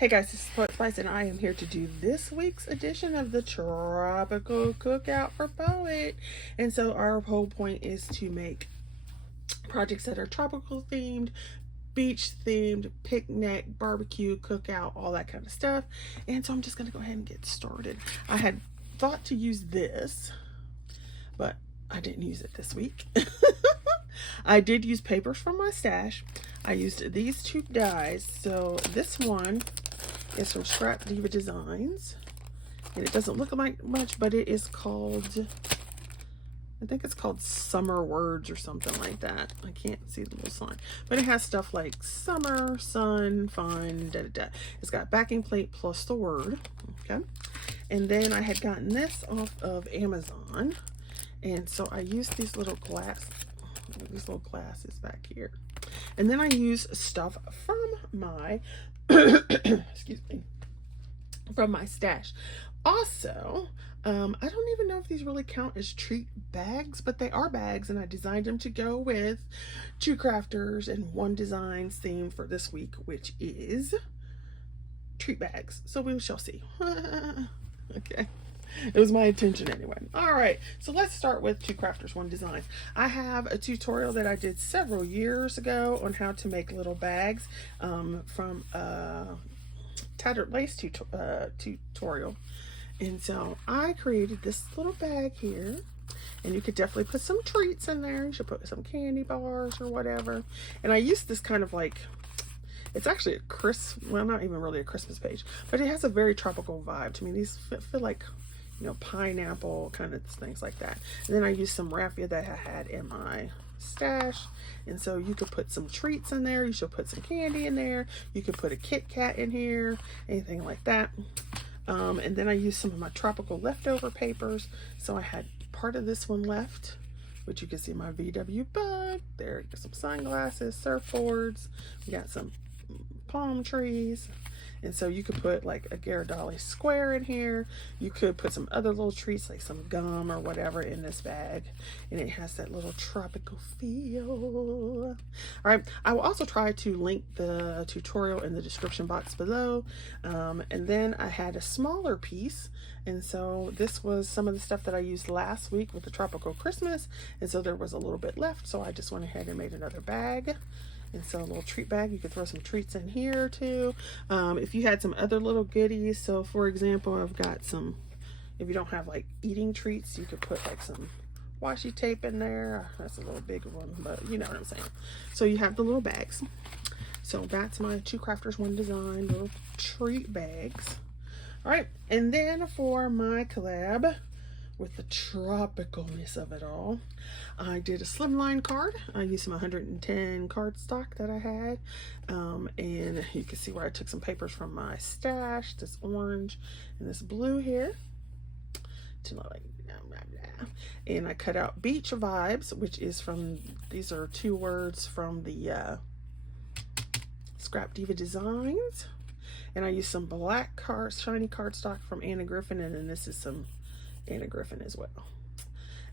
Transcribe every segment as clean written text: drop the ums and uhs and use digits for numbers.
Hey guys, this is Poetspice and I am here to do this week's edition of the Tropical Cookout for Poet. And so our whole point is to make projects that are tropical themed, beach themed, picnic, barbecue, cookout, all that kind of stuff. And so I'm just going to go ahead and get started. I had thought to use this, but I didn't use it this week. I did use papers from my stash. I used these two dies. So this one is from Scrapdiva Designs, and it doesn't look like much, but it is called, I think it's called Summer Words or something like that. I can't see the little sign, but it has stuff like summer, sun, fun, da da da. It's got backing plate plus the word. Okay, and then I had gotten this off of Amazon, and so I used these little glasses back here, and then I used stuff from my excuse me, from my stash. Also, I don't even know if these really count as treat bags, but they are bags, and I designed them to go with two crafters and one designs theme for this week, which is treat bags. So we shall see. Okay. It was my intention anyway. All right, so let's start with two crafters, one design. I have a tutorial that I did several years ago on how to make little bags from a tattered lace tutorial. And so I created this little bag here, and you could definitely put some treats in there. You should put some candy bars or whatever. And I used this kind of like, it's actually a well, not even really a Christmas page, but it has a very tropical vibe to me. These feel like, you know, pineapple kind of things like that. And then I used some raffia that I had in my stash, and so you could put some treats in there. You should put some candy in there. You could put a Kit Kat in here, anything like that. And then I used some of my tropical leftover papers. So I had part of this one left, which you can see my VW bug there. Some sunglasses, surfboards. We got some palm trees. And so you could put like a Girlia square in here. You could put some other little treats like some gum or whatever in this bag. And it has that little tropical feel. All right, I will also try to link the tutorial in the description box below. And then I had a smaller piece. And so this was some of the stuff that I used last week with the Tropical Christmas. And so there was a little bit left. So I just went ahead and made another bag. And so a little treat bag, you could throw some treats in here too. If you had some other little goodies, so for example, I've got some, if you don't have like eating treats, you could put like some washi tape in there. That's a little bigger one, but you know what I'm saying. So you have the little bags. So that's my two crafters, one design, little treat bags. All right, and then for my collab, with the tropicalness of it all, I did a Slimline card. I used some 110 cardstock that I had, and you can see where I took some papers from my stash, this orange and this blue here, to like, and I cut out beach vibes, which is from, these are two words from the Scrapdiva Designs, and I used some black shiny cardstock from Anna Griffin, and then this is some Anna Griffin as well.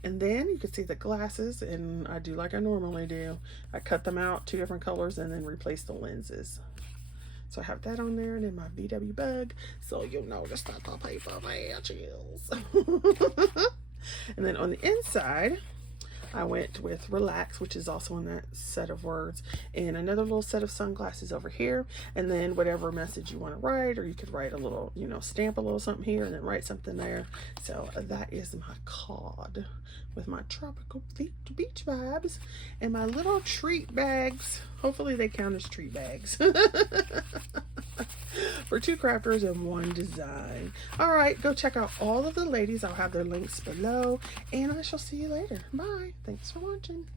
And then you can see the glasses, and I do like I normally do. I cut them out two different colors and then replace the lenses. So I have that on there, and then my VW bug, so you'll notice that the paper matches. And then on the inside, I went with relax, which is also in that set of words, and another little set of sunglasses over here, and then whatever message you want to write, or you could write a little, you know, stamp a little something here and then write something there. So that is my card with my tropical beach vibes and my little treat bags. Hopefully they count as treat bags. For two crafters and one design. All right, go check out all of the ladies. I'll have their links below, and I shall see you later. Bye. Thanks for watching.